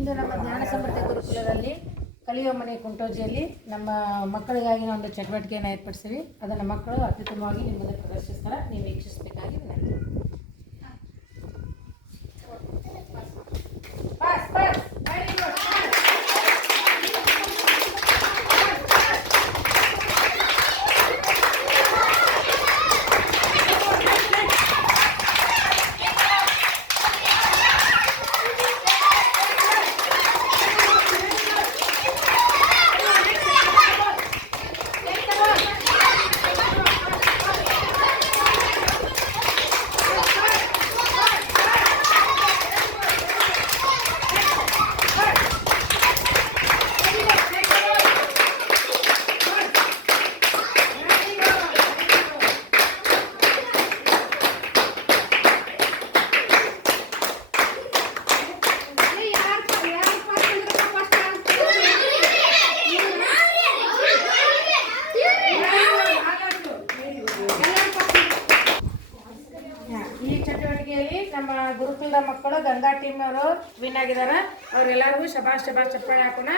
ಇಂದು ನಮ್ಮ ಜ್ಞಾನ ಸಮೃದ್ಧಿ ಗುರುಕುಲದಲ್ಲಿ ಕಲಿಯುವ ಮನೆ ಕುಂಟೋಜಿಯಲ್ಲಿ ನಮ್ಮ ಮಕ್ಕಳಿಗಾಗಿ ಒಂದು ಚಟುವಟಿಕೆಯನ್ನು ಏರ್ಪಡಿಸಿವಿ ಅದನ್ನು ಮಕ್ಕಳು ಅತ್ಯುತ್ತಮವಾಗಿ ನಿಮ್ಮಲ್ಲಿ ಮುಂದೆ ಈ ಚಟುವಟಿಕೆಯಲ್ಲಿ ನಮ್ಮ ಗುರುಕುಲದ ಮಕ್ಕಳು, ಗಂಗಾ ಟೀಮ್ ಅವರು ವಿನ್ ಆಗಿದ್ದಾರೆ. ಅವರೆಲ್ಲರಿಗೂ ಶಬಾಷ್ ಶಬಾಷ್ ಚಪ್ಪಾಳೆ ಹಾಕೋಣ.